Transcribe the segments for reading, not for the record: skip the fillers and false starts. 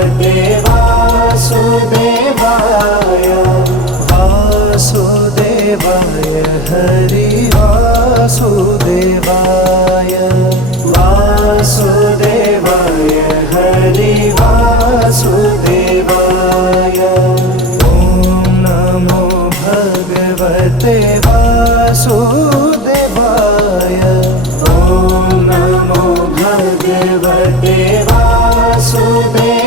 भगवते वासुदेवाय। वासुदेवाय हरि वासुदेवाय। वासुदेवाय हरि वासुदेवाय। ॐ नमो भगवते वासुदेवाय। ॐ नमो भगवते वासुदेवाय।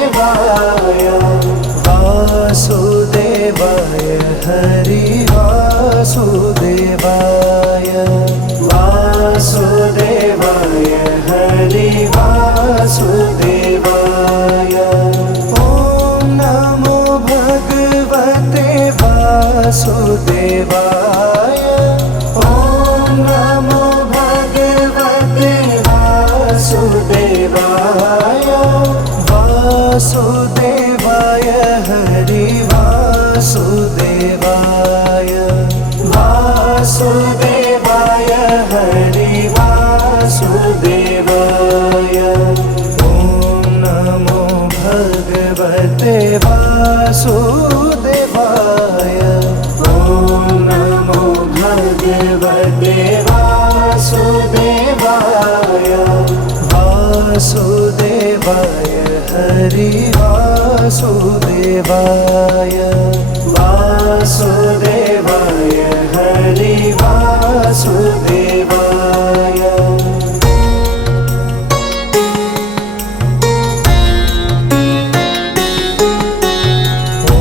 वासुदेवाय हरि वासुदेवाय। वासुदेवाय हरि वासुदेवाय। ॐ नमो भगवते वासुदेवाय। ॐ नमो भगवते वासुदेवाय। वासुदेवाय हरि वासुदेवाय। वासुदेवाय हरि वासुदेवाय। ॐ नमो भगवते वासुदेवाय। ॐ नमो भगवते वासुदेवाय। वासुदेवाय हरि वासुदेवाय। वासुदेवाय हरि वासुदेवाय। ॐ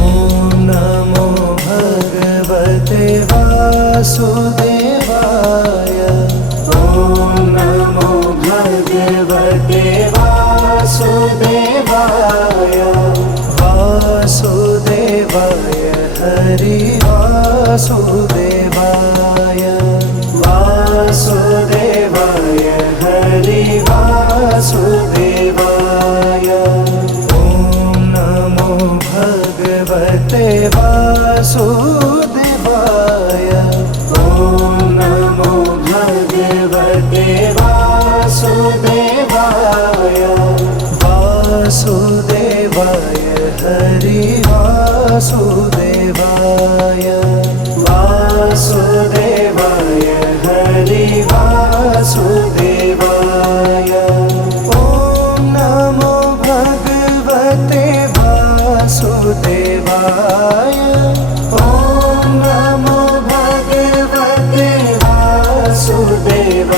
नमो भगवते वासुदेवाय। ॐ नमो भगवते वासुदेवाय। वासुदेवाय हरि वासुदेवाय। वासुदेवाय हरि वासुदेवाय। ॐ नमो भगवते वासुदेवाय। ॐ नमो भगवते वासुदेवाय। वासुदेवाय हरि वासुदेवाय। वासुदेवाय हरि वासुदेवाय। ॐ नमो भगवते वासुदेवाय। ॐ नमो भगवते वासुदेवाय।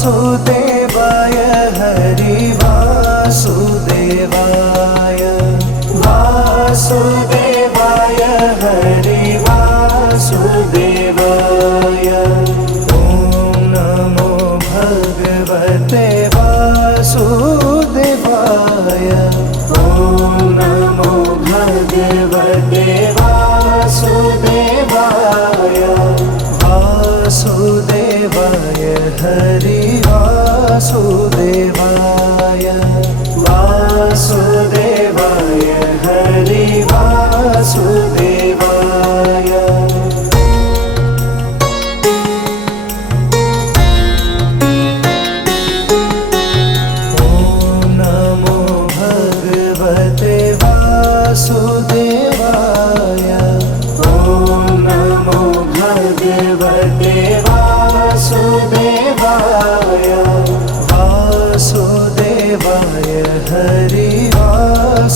वासुदेवाय हरि वासुदेवाय। वासुदेवाय हरि वासुदेवाय। ॐ नमो भगवते वासुदेवाय। ॐ नमो भगवते वासुदेवाय। वासुदेवाय हरि वासुदेवाय। वासुदेवाय हरि वासुदेवाय। ॐ नमो भगवते वासुदेवाय। ॐ नमो भगवते वासुदेवाय। वासुदेवाय हरि वासुदेवाय।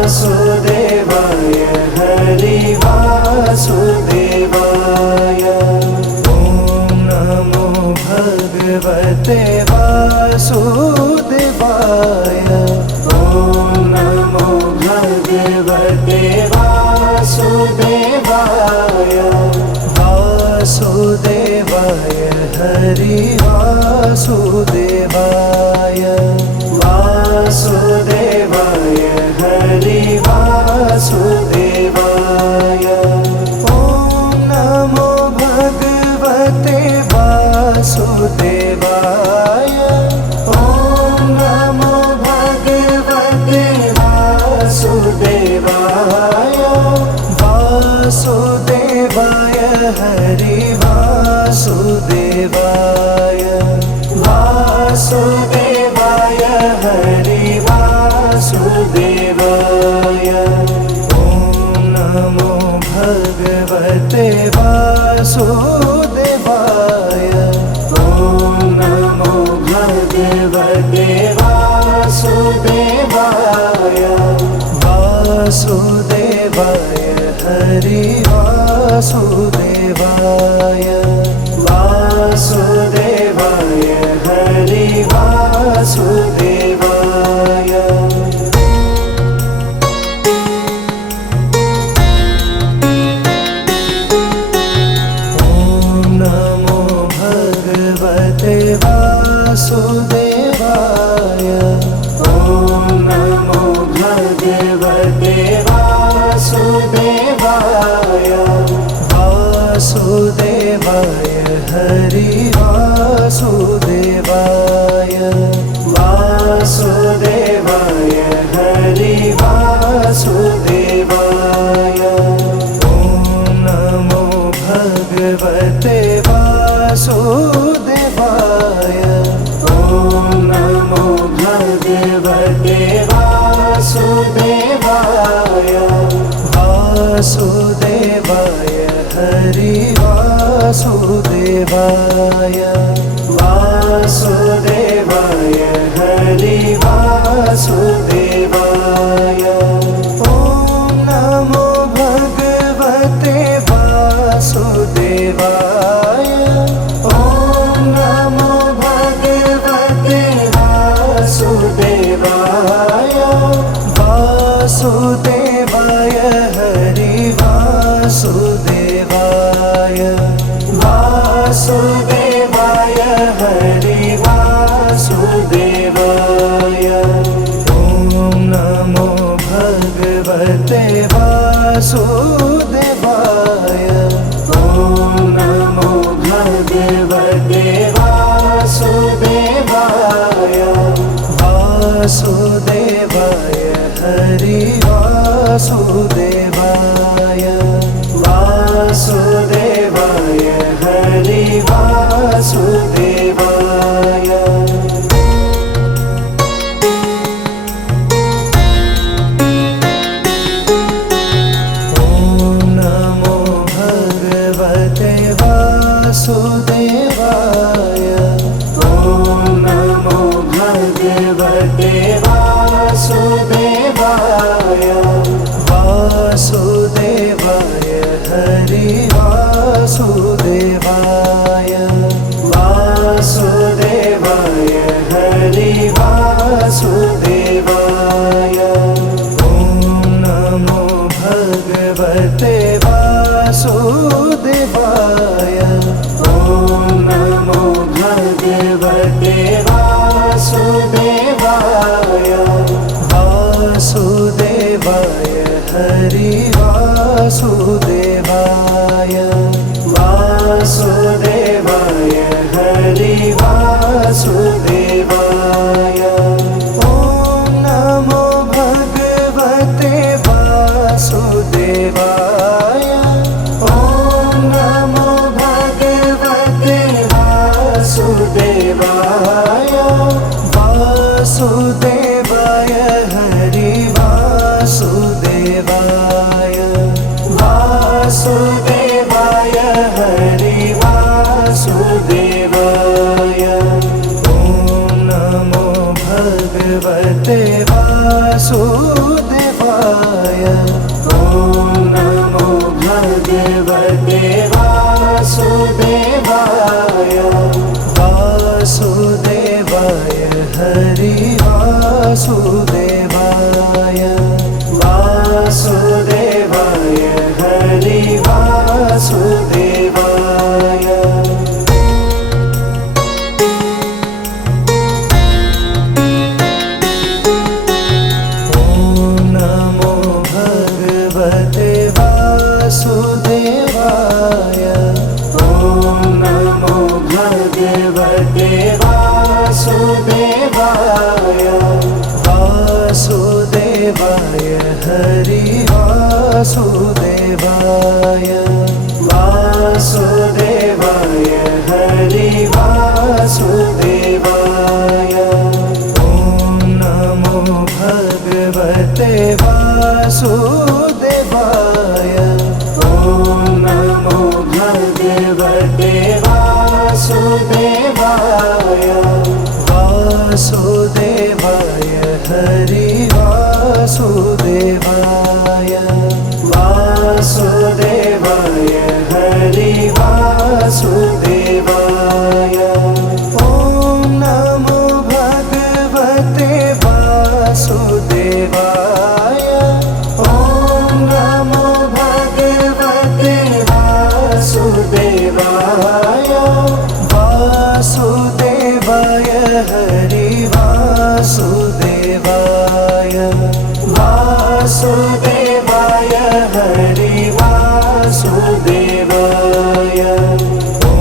वासुदेवाय हरि वासुदेवाय। ॐ नमो भगवते वासुदेवाय। ॐ नमो भगवते वासुदेवाय। वासुदेवाय हरि वासुदेवाय। वासुदेवाय हरि वासुदेवाय। ॐ नमो भगवते वासुदेवाय। ॐ नमो भगवते वासुदेवाय। वासुदेवाय हरि वासुदेवाय। वासुदेवाय वासुदेवाय वासुदेवाय हरि वासुदेवाय वासुदेवाय हरि वासुदेवाय। वासुदेवाय ॐ नमो भगवते वासुदेवाय वासुदेवाय हरि वासुदेवाय वासुदेवाय हरि वासुदेवाय। ॐ नमो भगवते वासुदेवाय ॐ नमो भगवते वासुदेवाय वासुदेवाय हरि वासुदेवाय वासुदेवाय हरि वासुदेवाय। ॐ नमो भगवते वासुदेवाय ॐ नमो भगवते वासुदेवाय वासुदेवाय हरि वासुदेवाय वासुदेवाय हरि वासुदेवाय। ॐ नमो भगवते वासुदेवाय ॐ नमो भगवते वासुदेवाय वासुदेवाय हरि वासुदेवाय वासुदेवाय हरि वासुदेवाय। ॐ नमो भगवते वासुदेवाय ॐ नमो भगवते वासुदेवाय वासुदेवाय हरि वासुदेवाय वासुदेवाय हरि वासुदेवाय। ॐ नमो भगवते वासुदेवाय ॐ नमो भगवते वासुदेवाय वासुदेवाय हरि वासुदेवाय वासुदेवाय हरि वासुदेवाय। ॐ नमो भगवते वासुदेवाय ॐ नमो भगवते वासुदेवाय वासुदेवाय हरि वासुदेवाय वासुदेवाय हरि वासुदेवाय। ॐ नमो भगवते वासुदेवाय ॐ नमो भगवते वासुदेवाय वासुदेवाय हरि वासुदेवाय वासुदेवाय हरि वासुदेवाय। ॐ नमो भगवते वासुदेवाय ॐ नमो भगवते वासुदेवाय वासुदेवाय हरि वासुदेवाय वासुदेवाय हरि वासुदेवाय। ॐ नमो भगवते वासुदेवाय ॐ नमो भगवते वासुदेवाय वासुदेवाय हरि वासुदेवाय वासुदेवाय हरि वासुदेवाय। ॐ नमो भगवते वासुदेवाय। ॐ नमो भगवते वासुदेवाय वासुदेवाय हरि वासुदेवाय वासुदेवाय हरि वासुदेवाय। ॐ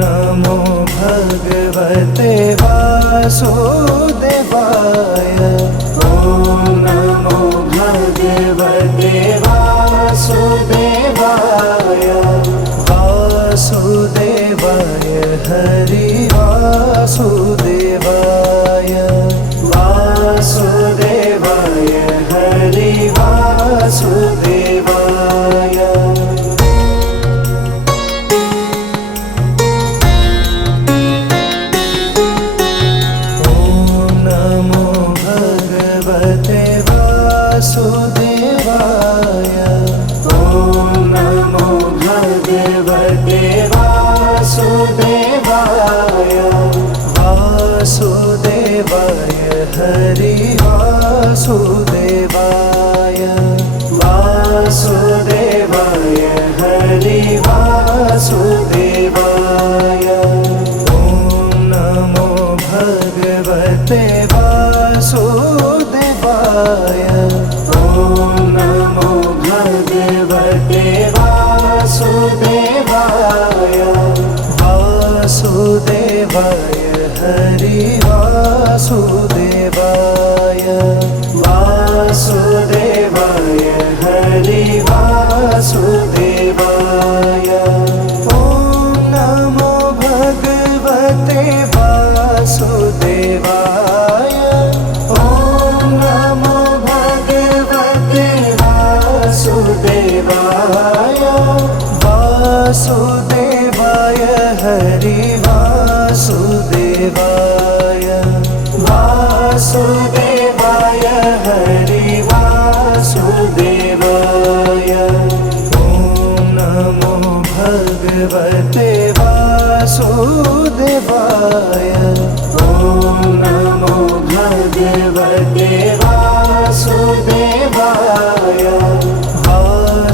नमो भगवते वासुदेवाय। ॐ नमो भगवते वासुदेवाय वासुदेवाय हरि वासुदेवाय वासुदेवाय हरि वासुदेवाय। ॐ नमो भगवते वासुदेवाय। ॐ नमो भगवते वासुदेवाय वासुदेवाय हरि वासुदेवाय वासुदेवाय हरि वासुदेवाय। ॐ नमो भगवते वासुदेवाय। ॐ नमो भगवते वासुदेवाय वासुदेवाय हरि वासुदेवाय वासुदेवाय हरि वासुदेवाय। ॐ नमो भगवते वासुदेवाय। ॐ नमो भगवते वासुदेवाय वासुदेवाय हरि वासुदेवाय वासुदेवाय हरि वासुदेवाय। ॐ नमो भगवते वासुदेवाय। ॐ नमो भगवते वासुदेवाय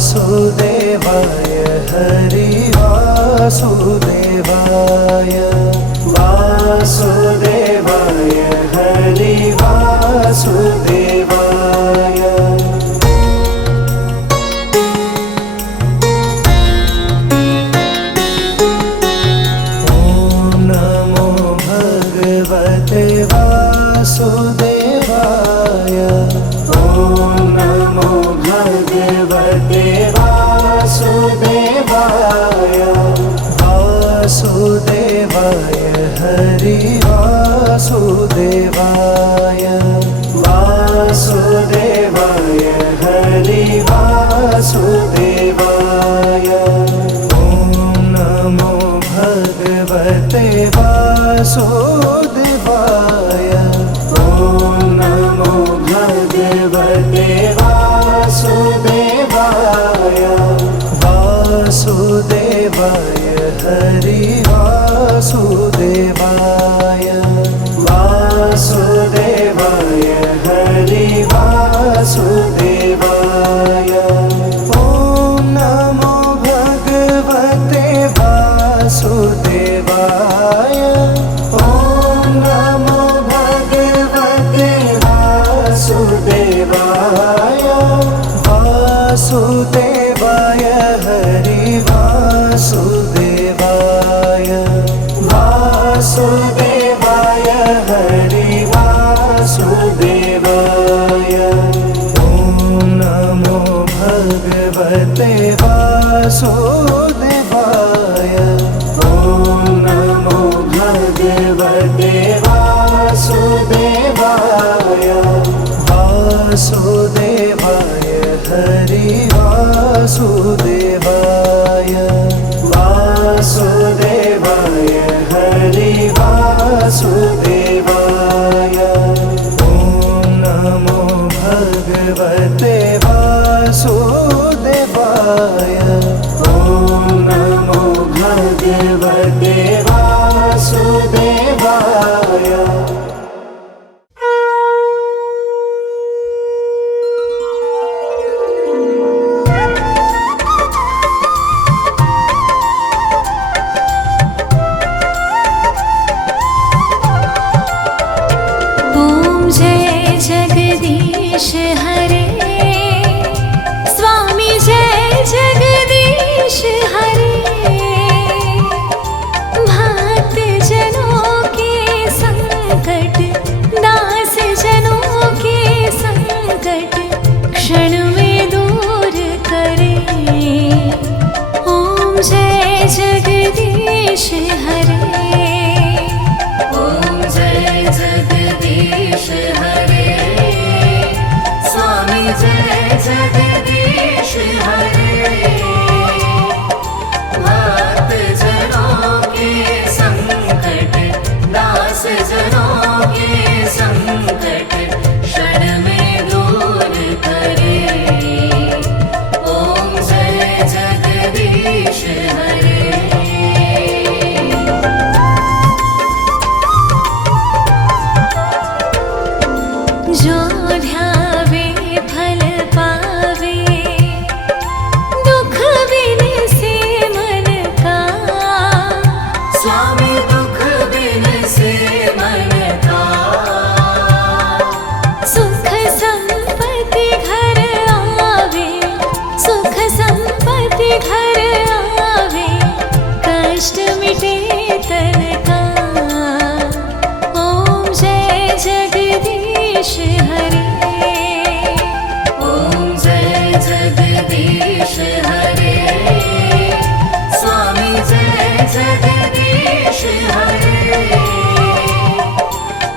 वासुदेवाय हरि वासुदेवाय वासुदेवाय हरि वासुदेवाय। ॐ नमो भगवते वासुदेवाय। ॐ नमो भगवते वासुदेवाय वासुदेवाय हरि वासुदेवाय वासुदेवाय हरि वासुदेवाय। ॐ नमो भगवते वासुदेवाय। ॐ नमो भगवते वासुदेवाय वासुदेवाय हरि वासुदेवाय वासुदेवाय हरि वासुदेवाय। ॐ नमो भगवते वासुदेवाय। ॐ नमो भगवते वासुदेवाय वासुदेवाय हरि वासुदेवाय वासुदेवाय हरि वासुदेवाय। ॐ नमो भगवते वासुदेवाय। ॐ नमो भगवते वासुदेवाय वासुदेवाय हरि वासुदेवाय वासुदेवाय हरि वासुदेवाय। वासुदेवाय। ॐ नमो भगवते वासुदेवाय। हरे स्वामी जय जगदीश हरे। भक्त जनों के संकट, दास जनों के संकट क्षण में दूर करे। ओम जय जगदीश हरे। ओम जय जगदीश हरे। स्वामी जय जगदीश हरे। भक्त जनों के संकट, दास जनों के संकट क्षण में दूर करे। ओम जय जगदीश हरे। जो ध्यावे फल पावे, दुख बिनसे मन का। स्वामी दुख बिनसे मन का। सुख संपत्ति घर आवे, सुख संपत्ति घर आवे, कष्ट मिटे तन का। ओम जय जगदीश हरे। ओम जय जगदीश हरे। स्वामी जय जगदीश हरे।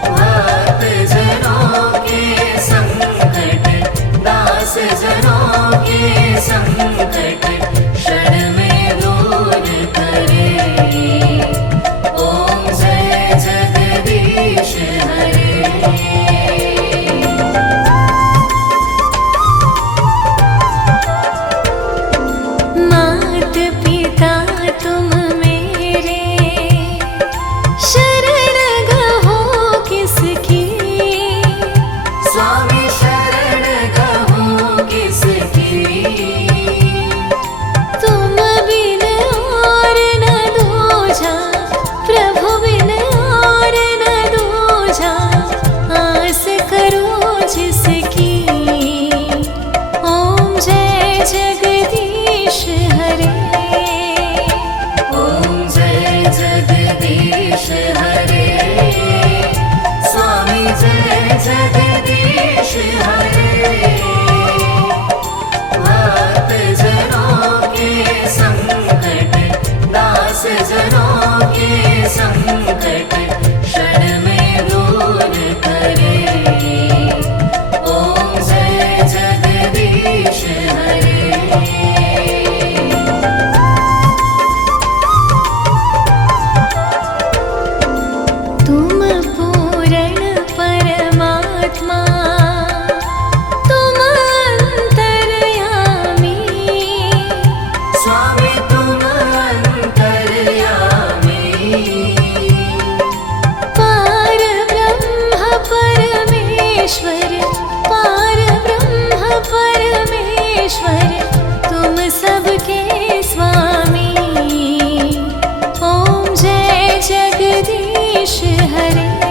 भक्त जनों के संकट, दास जनों के संकट क्षण में दूर करे। ओम जय जगदीश हरे। मात पिता तुम मेरे, शरण गहो किसकी। स्वामी शरण गहो किसकी। तुम बिन और न दूजा, प्रभु बिन और न दूजा, आस करो जिसकी। ओम जय जगदीश हरे। ओम जय जगदीश हरे। स्वामी जय जगदीश हरे। भक्त जनों के संकट, दास जनों के संकट क्षण में दूर करे। ओम जय जगदीश हरे। तुम पूर्ण परमात्मा, तुम अंतर्यामी। स्वामी तुम अंतर्यामी। पार ब्रह्म परमेश्वर, पार ब्रह्म परमेश्वर तुम सबके स्वामी। ओम जय जगदीश हरे।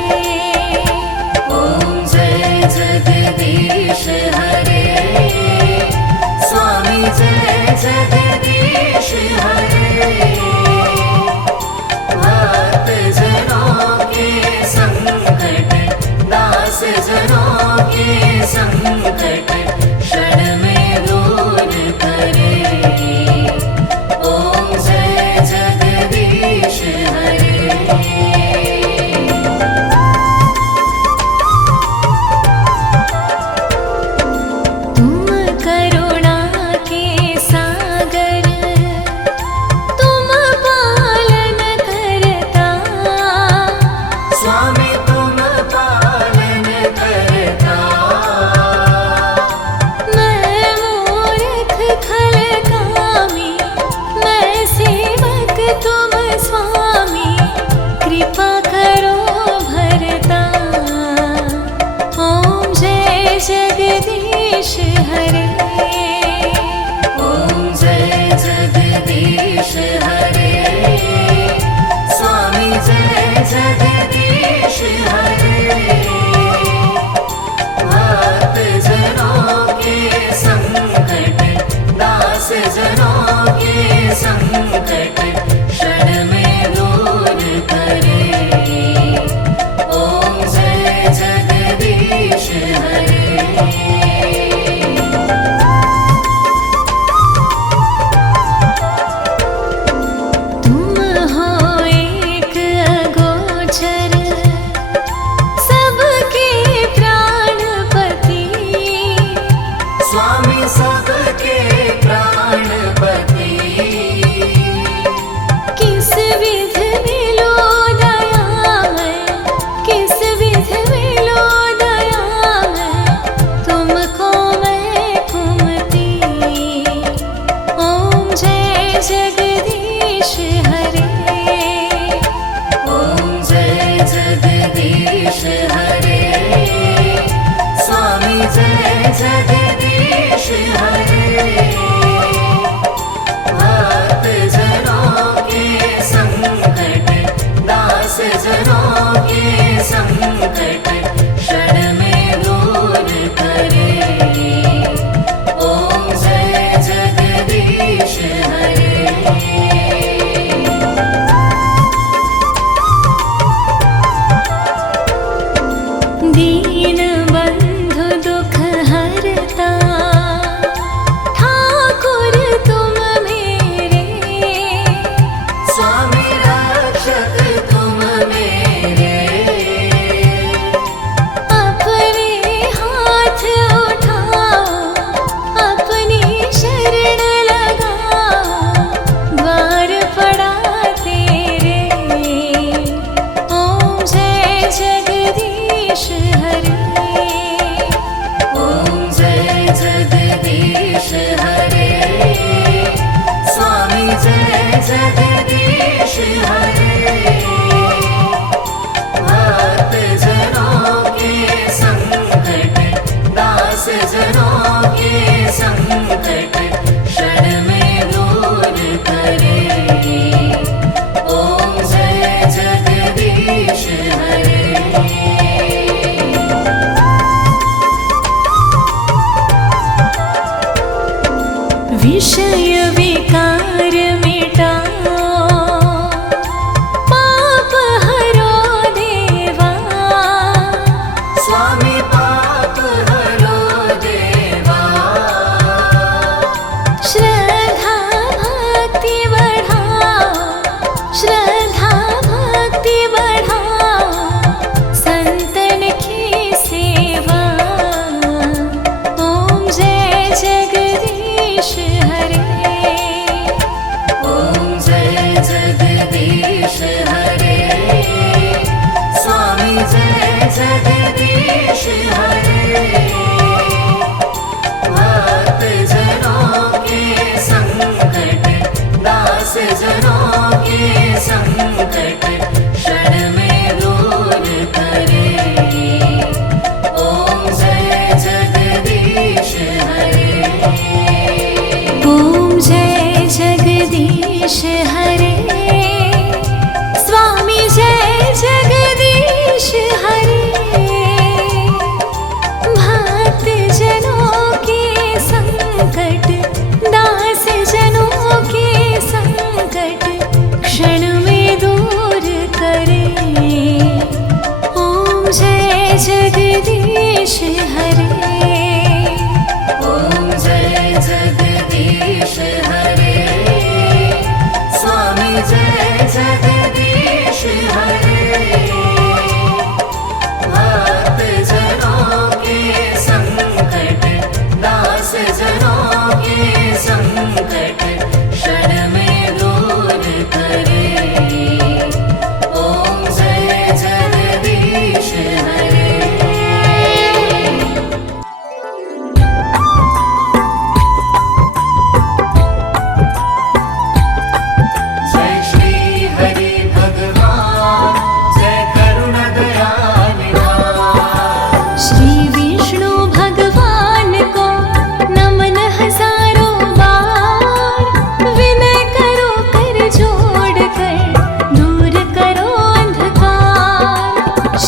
जगदीश हरे। ॐ जय जगदीश हरे स्वामी जय जगदीश हरे। भक्त जनों के संकट दास जनों के संकट क्षण में दूर करे। ॐ जय जगदीश हरे। तुम हो एक अगोचर सबके प्राणपति। स्वामी सबके प्राणपति। किस विध मिलो दयामय, किस विध मिलो दयामय, तुमको मैं कुमति। ओम जय जगदीश हरे। ॐ जय जगदीश हरे स्वामी जय जगदीश हरे। भक्त जनों के संकट दास जनों के संकट क्षण में दूर करे। ॐ जय जगदीश हरे। दीन बंधु दुख हरता ठाकुर तुम मेरे। स्वामी रक्षक तुम मेरे।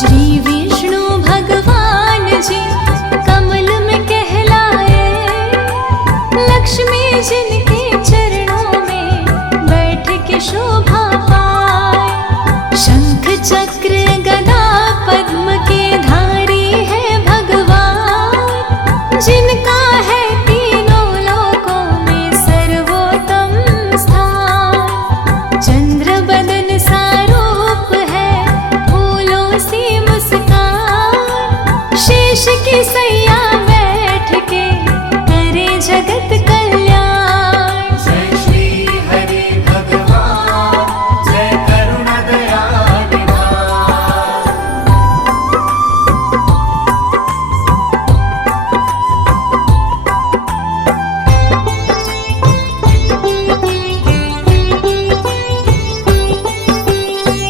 श्री विष्णु भगवान जी कमल में कहलाए, लक्ष्मी जिनके चरणों में बैठ के शोभा पाए। शंख चक्र गदा पद्म के धारी है भगवान, जिनका है तीनों लोकों में सर्वोत्तम स्थान। चंद्र बदन सा रूप है, फूलों सी मुस्कान, शेष की सैया बैठ के करे जगत कल्याण। जय श्री हरि भगवान, जय करुणा दया निधान।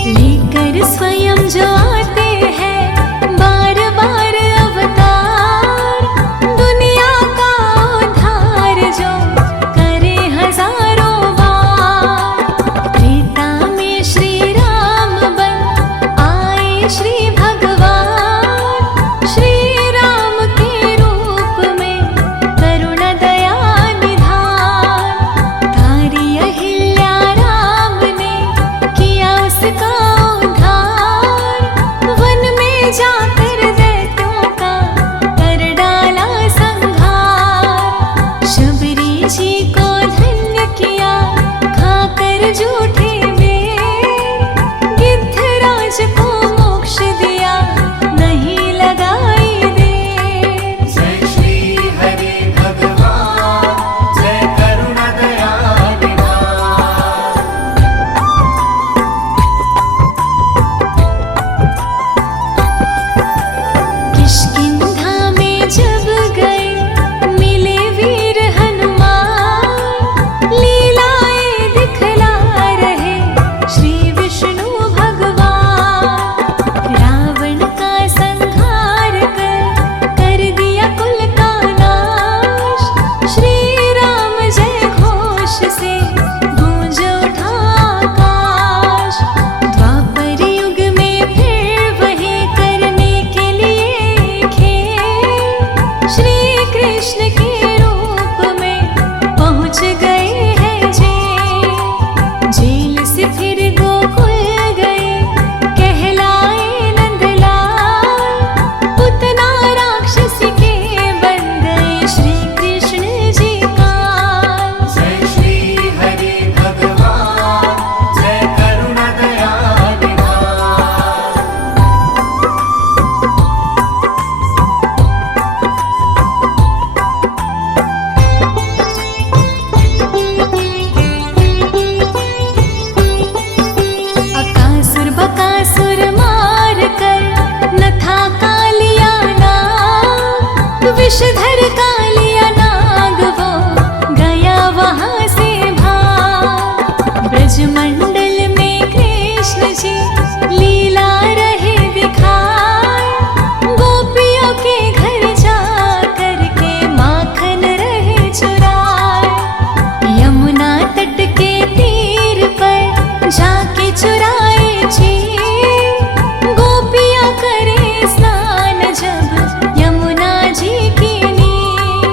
लेकर स्वयं जो आते हैं बार बार अवतार, दुनिया का उद्धार जो करे हजारों बार। त्रेता में श्री राम बन आए श्री भगवान, श्री राम के रूप में करुणा दया निधान। तारी अहिल्या राम ने किया उसका उद्धार, वन में जाकर दैत्यों का कर डाला संहार। शबरी जी को धन्य किया खाकर झूठे बेर, गिद्धराज को मोक्ष दिया नहीं लगाई देर। जय श्री हरि भगवान, जय करुणा दया निधान। किष्किंधा में जब गए मिले वीर हनुमान, लीलाएं दिखला रहे श्री विष्णु भगवान। रावण का संहार कर दिया कुल का नाश, श्री राम जय घोष से गूंज उठा आकाश। द्वापर युग में फिर वही करने के लिए खेल, श्री कृष्ण के रूप में पहुंच गए हैं जेल। जेल से फिर गोकुल गए कहलाए नंदलाल, पुतना राक्षस के बन गए श्री कृष्ण जी काल। जय श्री हरि भगवान, जय करुणा दया निधान। अकासुर बकासुर मार कर न था कालिया नाग, विषधर कालिया नाग वो गया वहां से भाग। ब्रजमंडल में कृष्ण जी लीला रहे दिखाए, गोपियों के घर जा कर के माखन रहे चुराए। यमुना तट के तीर पर जाके चुराए चीर, गोपियाँ करे स्नान जब यमुना जी की नीर।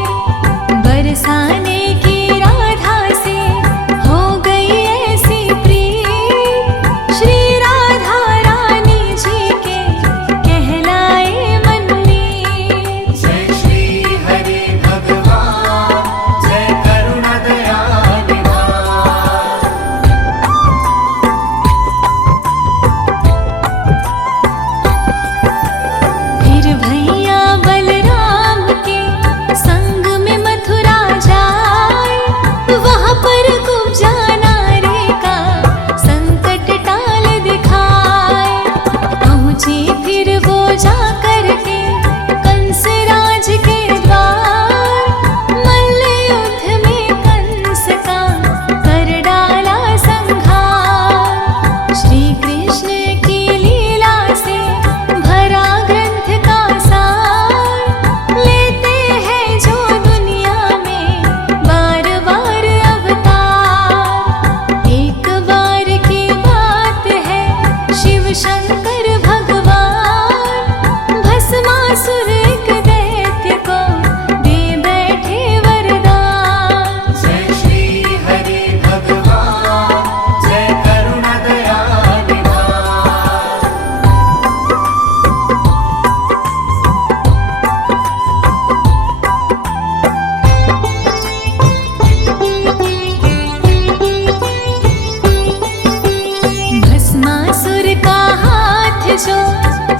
बरसाने की राधा से हो गई ऐसी प्रीत, श्री राधा रानी जी के कहलाए मनमीत। जय श्री हरि भगवान, जय करुणा दया निधान। फिर भैया बलराम के संग में मथुरा जाए, वहां पर कुब्जा नारी का संकट टाल दिखाए। पहुंचे फिर वो जा कर के कंस राज के द्वार, मल्ल युद्ध में कंस का कर डाला संहार। श्री कृष्ण की लीला से भरा ग्रंथ का सार, लेते हैं जो दुनिया में बार बार अवतार। एक बार की बात है शिव शंकर भगवान,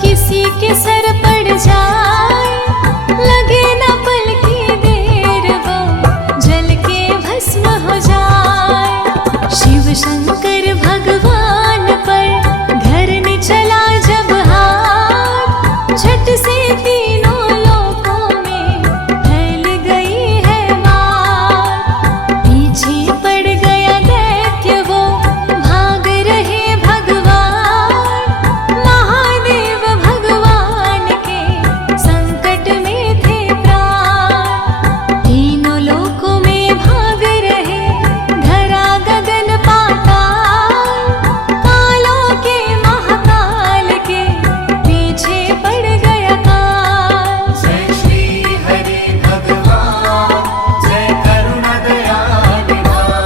किसी के सर पड़ जाए, लगे न पल की देर वो जल के भस्म हो जाए। शिव शंकर भगवान पर धरने चला जब हाथ, झट से तीनों लोकों में फैल गई है मार। पीछे पड़ गया दैत्य वो भाग रहे भगवान, महादेव भगवान के संकट में थे प्राण। तीनों लोकों में भाग रहे धरा गगन पाताल, कालों के महाकाल के पीछे पड़ गया काल। जय श्री हरि भगवान, जय करुणा दया निधान।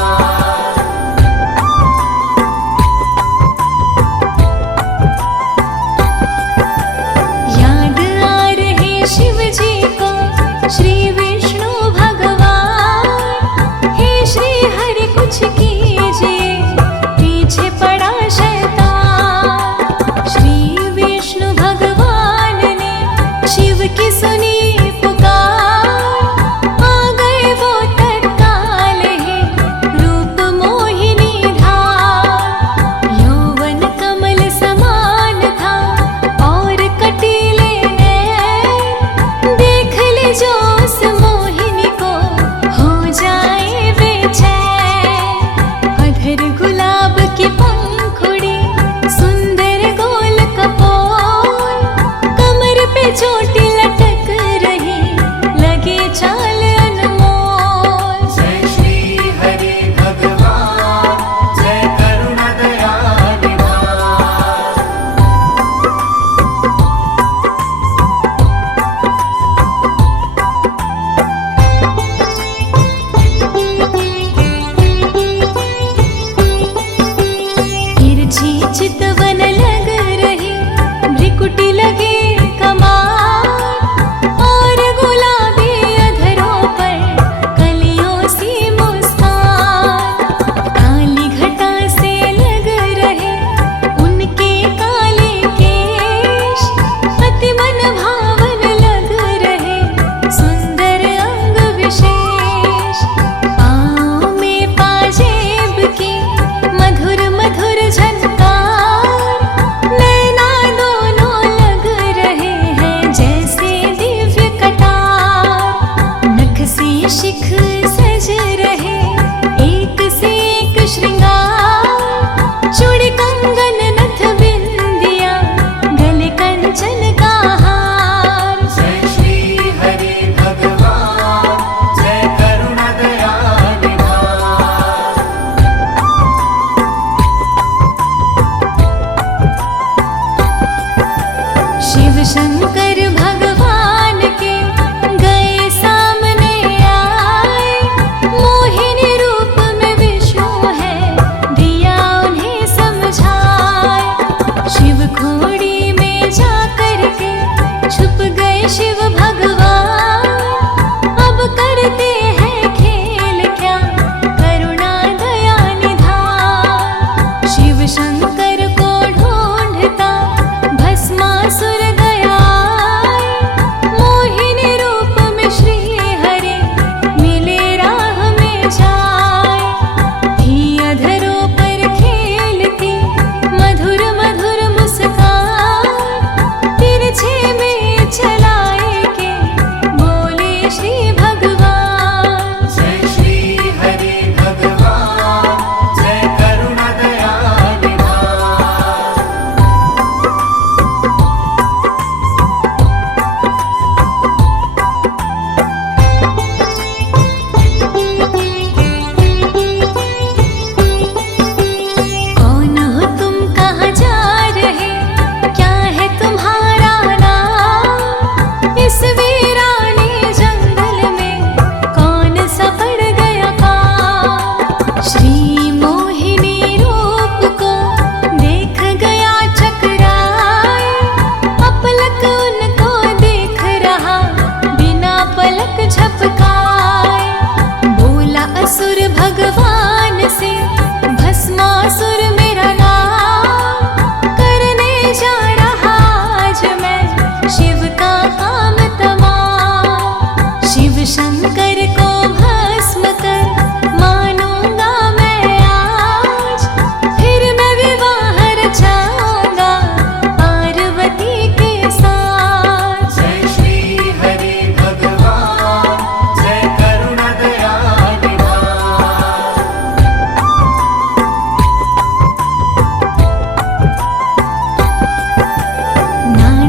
याद आ रहे शिव जी को श्री विष्णु भगवान, हे श्री हरि कुछ कीजिए पीछे पड़ा शैतान। श्री विष्णु भगवान ने शिव की सुनी पुकार, आ गए वो तत्काल ही रूप मोहिनी धार। यौवन कमल समान था और कटीले नैन, देख ले जो उस मोहिनी को हो जाए बेचैन। अधर गुलाब की पंखुड़ी, सुंदर गोल कपोल, कमर पे चोटी लटक रही, लगे चाल अनमोल। जय श्री हरि भगवान, जय करुणा दया निधान। तिरछी चितवन लग रही, भ्रिकुटी लगे कमाल, और गुलाबी अधरों पर कलियों सी मुस्कान। काली घटा से लग रहे उनके काले केश, अति मन भावन लग रहे सुंदर अंग विशेष। पाँव में पाजेब की मधुर मधुर झनकार, नैना दोनों लग रहे हैं जैसे दिव्य कटार। नख से शिख सज रहे एक से एक श्रृंगार, चूड़ी कंगन नथ बिंदिया, गले कंचन का हार। जय श्री हरि भगवान, जय करुणा दया निधान। शिव शंकर भगवान के गए सामने आए, मोहिनी रूप में विष्णु है दिया उन्हें समझाए। शिव खोड़ी में जा करके छुप गए शिव भगवान, अब करते हैं खेल क्या करुणा दया निधान। शिव शंकर को ढूंढता भस्मासुर गया, मोहिनी रूप में श्री हरि मिले राह में जाए। थी अधरों पर खेलती मधुर मधुर मुस्कान, तिरछे में चलाए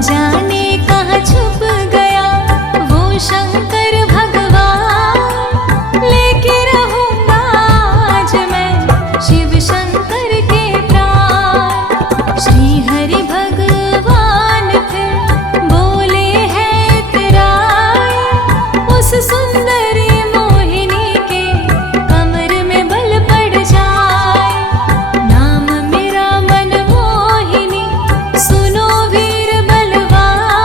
जाने कहाँ छुप गया वो शंकर भगवान। लेके रहूंगा आज मैं शिव शंकर के प्राण। श्री हरि भगवान फिर बोले है इतराए, उस सुंदरी मोहिनी के कमर में बल पड़ जाए। नाम मेरा मनमोहिनी, सुनो वीर बलवान।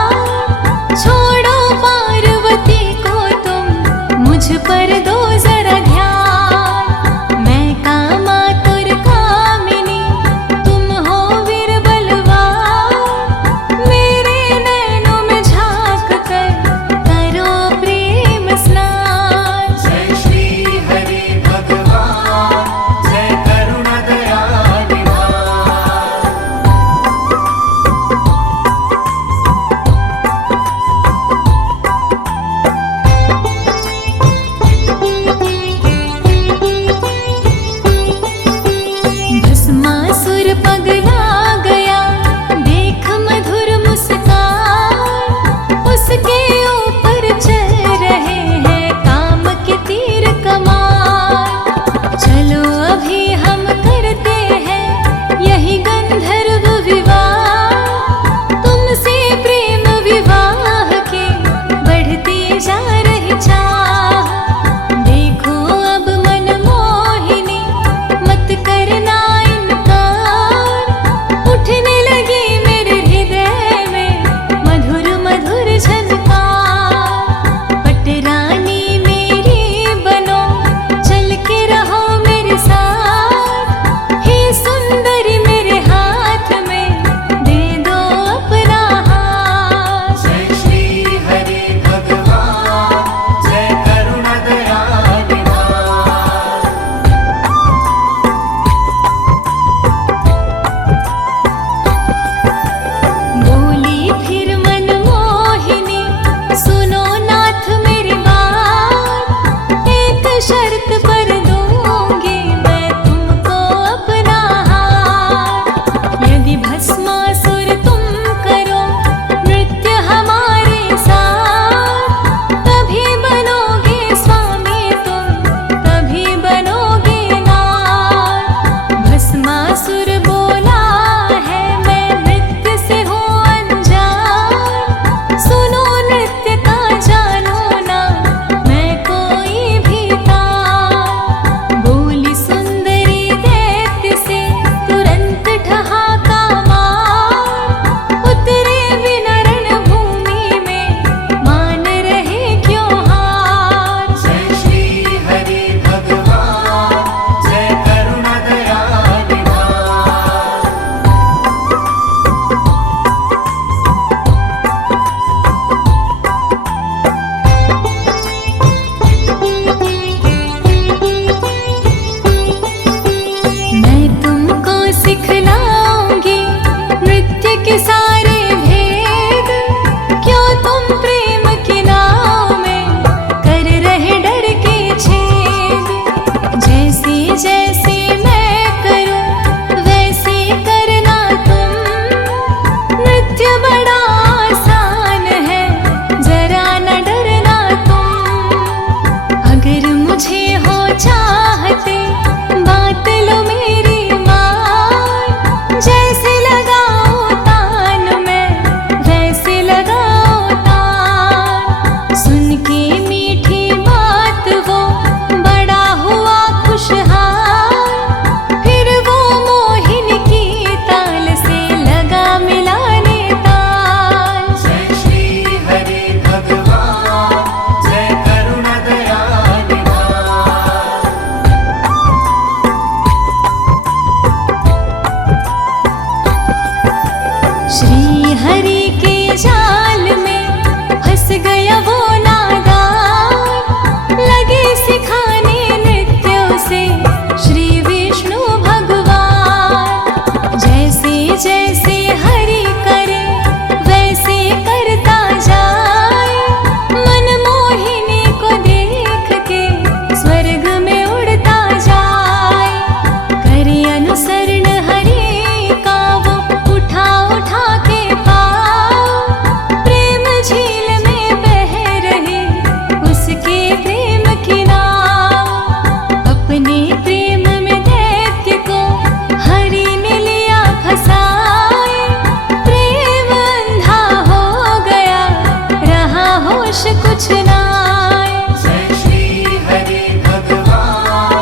कुछ नाय। जय श्री हरि भगवान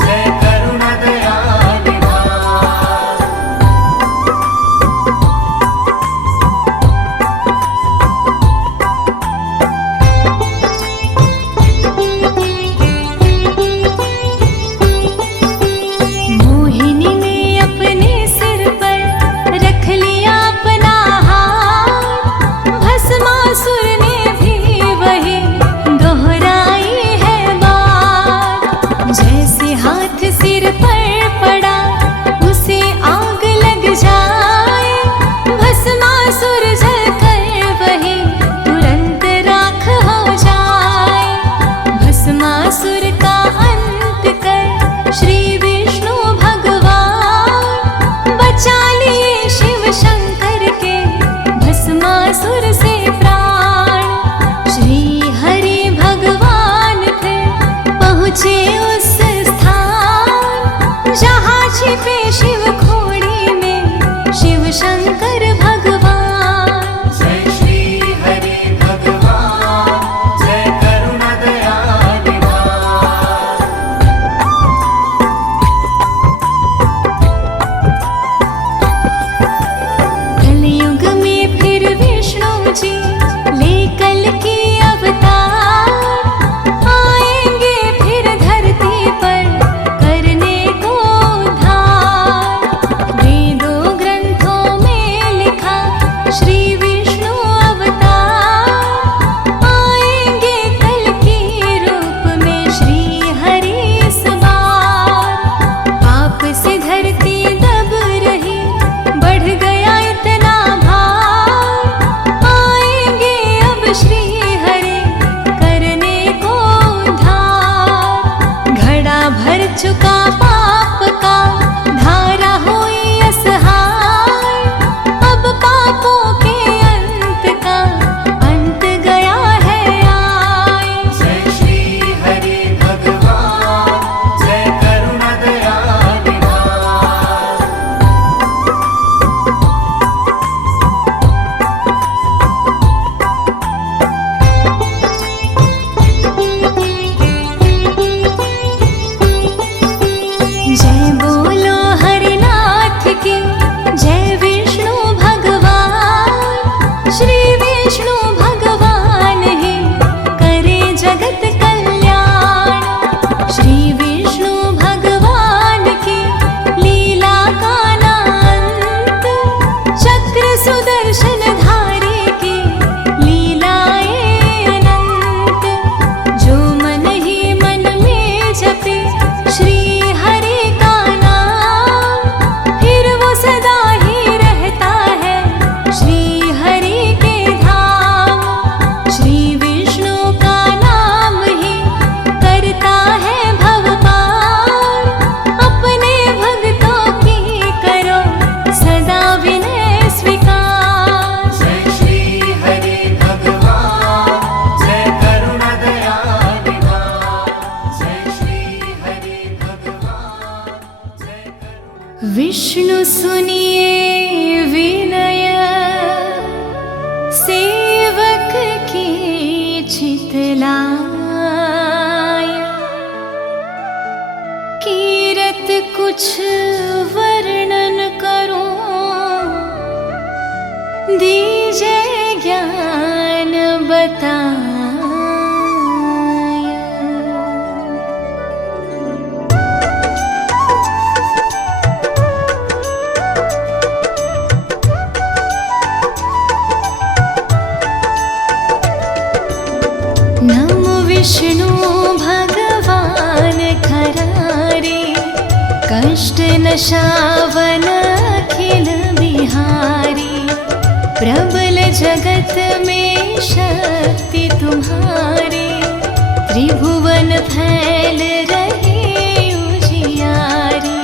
जय करुणा दया निधान। मोहिनी ने अपने सिर पर रख लिया अपना हाथ, भस्मासुर ने भी वही दोहराई है बात। जैसे हाथ सिर पर पड़ा उसे आग लग जाए, भस्मासुर जलकर वही तुरंत राख हो जाए। भस्मासुर का अंत कर श्री विष्णु भगवान बचा लिए शिव शंकर के भस्मासुर से प्राण। श्री हरि भगवान फिर पहुँचे उस स्थान, जहाँ छिपे शिव खोड़ी में शिव शंकर भगवान। जय श्री हरि भगवान जय करुणा दया निधान। कलयुग में फिर विष्णु जी ले कल की अवतार, आएंगे फिर धरती पर करने को उद्धार। वेदों ग्रंथों में लिखा श्री विष्णु अवतार, आएंगे कल की रूप में श्री हरि इस बार। पाप से धरती दब रही, बढ़ गया इतना भार, आएंगे अब श्री हरि करने को उद्धार। घड़ा भर चुका पाप का, धारा हुई असहाय, अब पापों के अंत का अंत गया है आय। जय श्री हरि भगवान जय करुणा दया निधान। जय बोलो हरिनाथ की, जय विष्णु भगवान। श्री विष्णु भगवान ही करे जगत कल्याण। श्री विष्णु भगवान की लीला का नांत, चक्र सुदर्शन धारी की लीलाएं अनंत। जो मन ही मन में जपे श्री हरि का नाम, फिर वो सदा ही रहता है श्री हरि के धाम। श्री विष्णु का नाम ही करता है भव पार, अपने भक्तों की करो सदा विनय स्वीकार। जय श्री हरि भगवान जय करुणा दया निधान। जय श्री हरि भगवान जय करुणा। विष्णु सुनिए विनय, सेवक की चितलाय। कीरत कुछ वर्णन करूं, दीजिए ज्ञान बताय। नमो विष्णु भगवान खरारे, कष्ट नशावन अखिल बिहारी। प्रबल जगत में शक्ति तुम्हारी, त्रिभुवन फैल रहे उजियारी।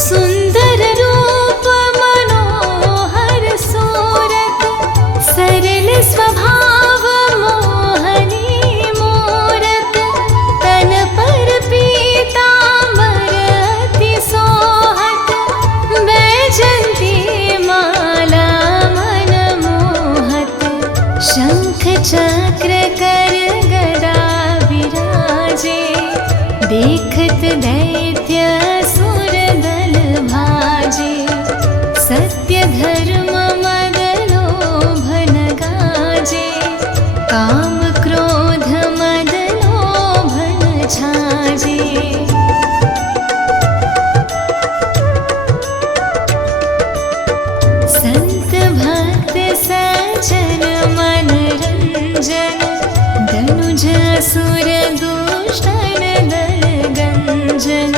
सुंदर रूप मनोहर सूरत, सरल स्वभाव मोहनी मूरत। तन पर पीतांबर अति सोहत, बैजंती माला मन मोहत। शंख चक्र कर गदा विराजे, देखत दैत्य असुर दल भाजे। सत्य धर्म मद लोभ न गाजे, काम क्रोध मद लोभ न छाजे। संत भक्त सज्जन मन रंजन, धनुज असुर दुष्टन दल गंजन।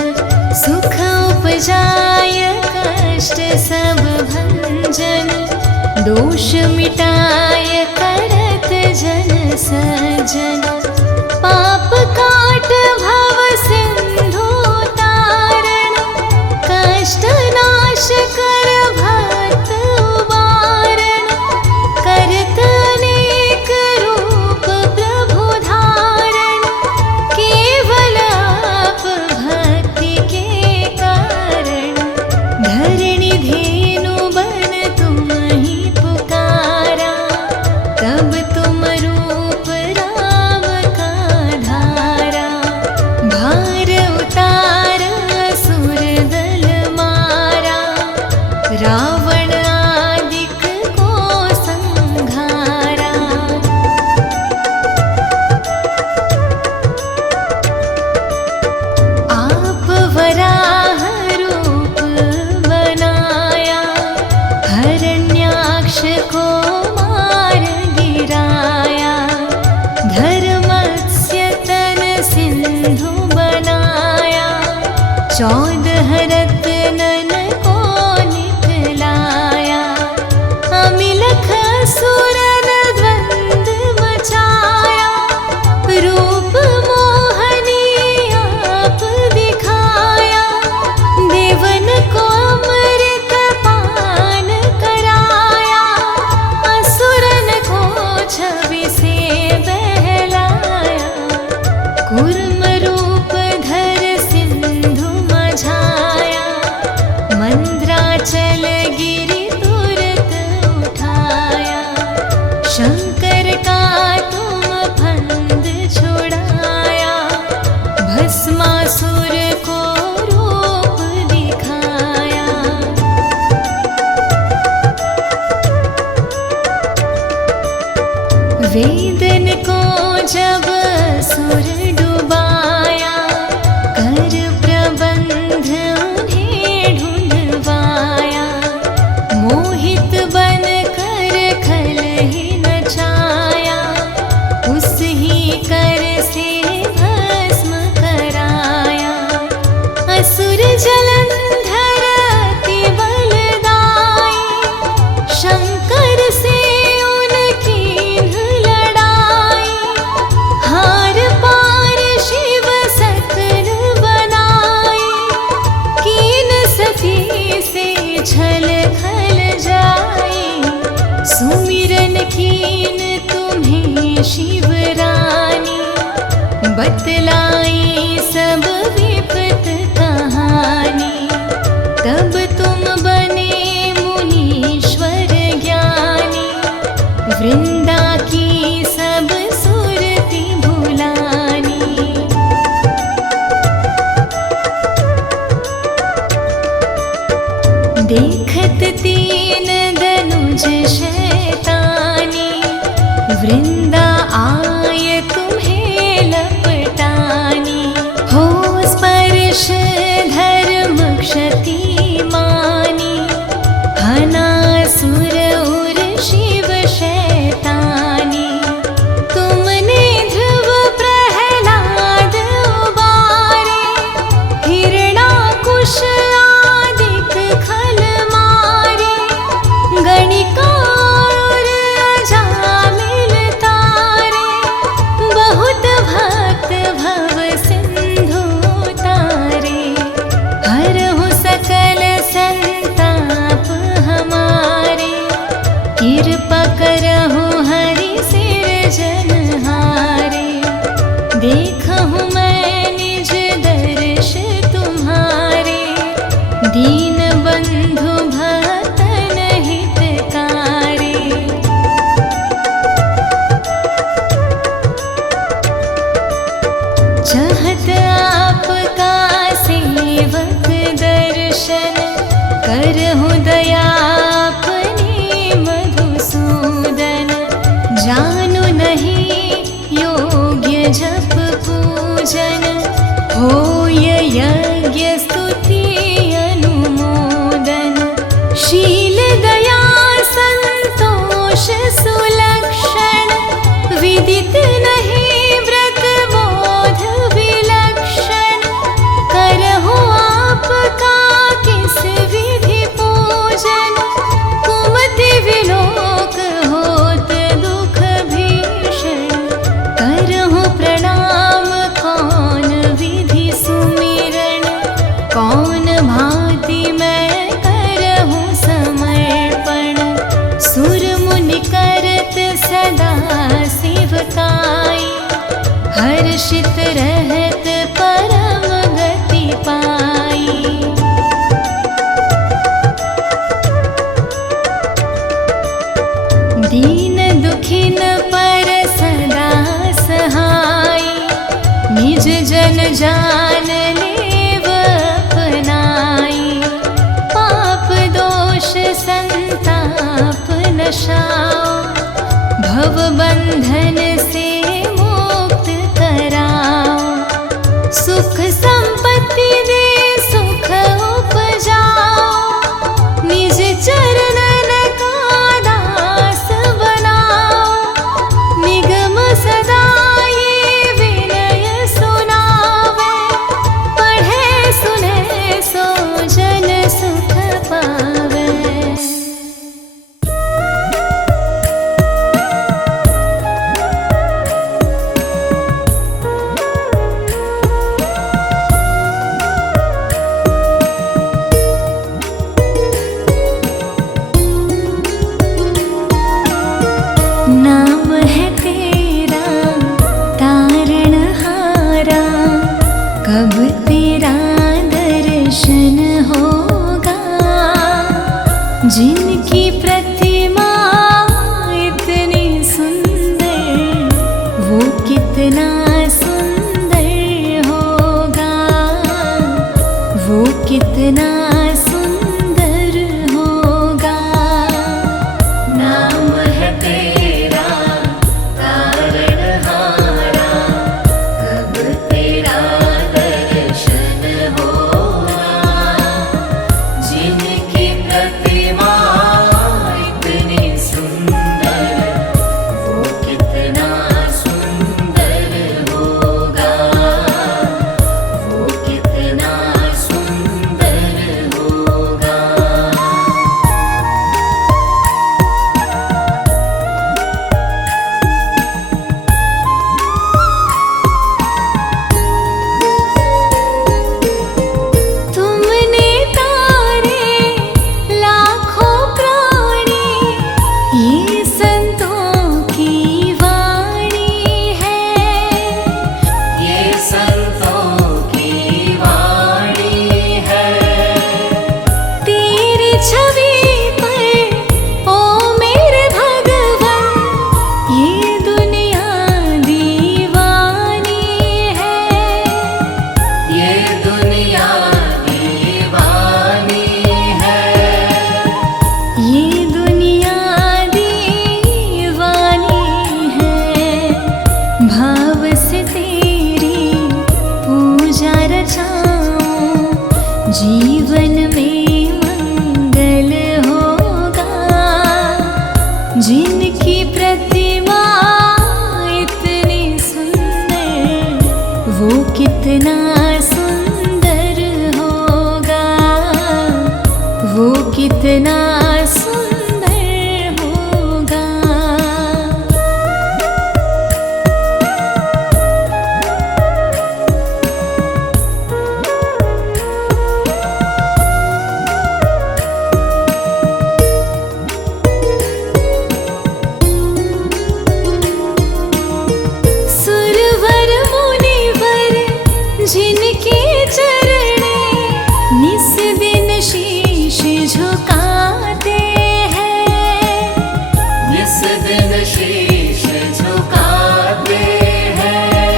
सुख उपजाय कष्ट सब भंजन, दोष मिटाय करत जन सज्जन। पाप काट भव सिंधु तारण, कष्ट नाश कर भक्त उबारण। करत अनेक रूप प्रभु धारण, केवल आप भक्ति के कारण। धरणी धेनु बन तुम ही पुकारा, तब तुम रूप राम का धारा। भार उतार असुर दल मारा, रावण आदिक को संघारा। आप वराह रूप बनाया, हरण्याक्ष को मार गिराया। धर्मस्य तन सिंधु बनाया, 14 रत्नन को निकलाया। अमिलख असुरन द्वंद मचाया, रूप मोहनी आप दिखाया। देवन को अमृत पान कराया, असुरन को छवि से बहलाया। कूर्म रूप धर सिंधु मझाया, मंद्राचल गिरि तुरत उठाया। शंकर का तुम फंद छुड़ाया, भस्मासुर को रूप दिखाया। वेदन को जब असुर डुबाया, कर प्रबंध उन्हें ढूंढवाया। मोहित बन कर खल ही नचाया, उस ही कर से भस्म कराया। असुर जलंधर अति बलदाई, शंकर से उनकी लड़ाई। हार पार शिव सकल बनाई, कीन सती से छल खल जाई। सुमिरन कीन तुम्हें शिव रानी, बतलाई सब विपत कहानी। तब तुम बने मुनीश्वर ज्ञानी, वृंदा की सब सुरति भुलानी। देखत तीन धनुज शैतानी, वृंदा आय तुम्हें लपटानी। हो स्पर्श धर्म क्षति मानी, हनासुर उर शिव शैतानी। तुमने ध्रुव प्रहलाद उबारे, हिरणाकुश आदिक खल मारे। गणिका और अजामिल तारे, बहुत भक्त भव सिंधु तारे। हरहु सकल संताप हमारे, कृपा करहु हरि सिरजनहारे। देखहु मैं निज दर्श तुम्हारे, दीन बंधु भक्तन हितकारी। होय यज्ञ स्तुति अनुमोदन शील दया संतोष सुलक्षण विदित नहीं व्रत बोध विलक्षण करहु आपका किस विधि पूजन कुमति विलोक होत दुख भीषण करहु प्रणाम कौन विधि सुमिरन कौन भांति मैं करहु समर्पण सुर मुनि करत सदा सेवकाई हर्षित रहत परम गति पाई। दीन दुखिन पर सदा सहाय निज जन जान लेव अपनाई पाप दोष संताप नशाओ भव बंधन से मुक्त कराओ सुख संपत्ति दे सुख उपजाओ निज चरणन का दास बनाओ निगम सदा ये विनय सुनावे पढ़े सुने सो जन सुख पावे। नाम है तेरा तारणहारा कब तेरा दर्शन होगा जिनकी प्रतिमा इतनी सुंदर वो कितना सुंदर होगा वो कितना सुंदर होगा। नाम है तेरा तारणहारा कब तेरा दर्शन होगा जिनकी प्रतिमा इतनी सुंदर वो कितना सुंदर होगा वो कितना सुंदर होगा। तुमने तारे लाखों प्राणी ये संतों की वाणी है ये संतों की वाणी है तेरी छवि पर ओ मेरे भगवन ये दुनिया दीवानी है ये दुनिया दीवानी है ये दुनिया दीवानी है भाव से तेरी पूजा रचाऊं जीवन में मंगल होगा जिनकी प्रतिमा इतनी सुंदर वो कितना सुंदर होगा वो कितना सुंदर होगा। सुरवर मुनिवर जिनके चरणे निस दिन शीश झुकाते हैं निस दिन शीश झुकाते हैं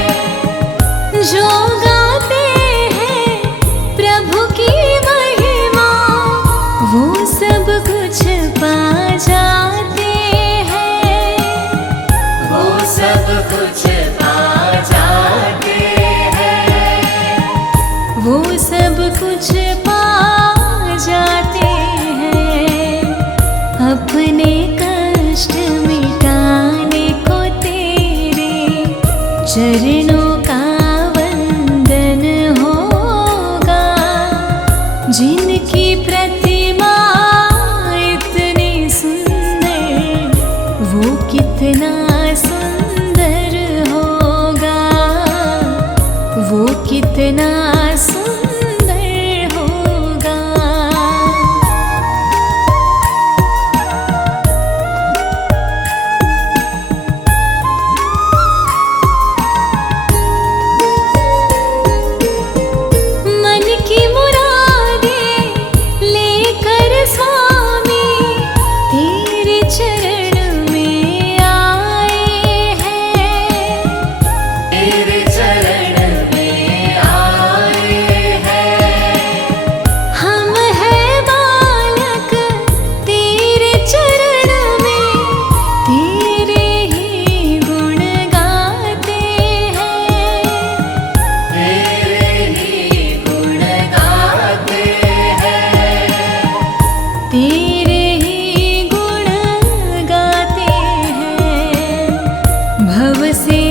जो गाते हैं प्रभु की महिमा वो सब कुछ पा जाते हैं वो सब कुछ पा जाते हैं सुंदर होगा, वो कितना सुंदर होगा। मन की मुरादें लेकर स्वामी तेरे चरण में आए हैं, तेरे चरण में आए हैं। हम हैं बालक तेरे चरण में, तेरे ही गुण गाते हैं, तेरे ही गुण गाते हैं। तेरे ही गुण गाते हैं। भव से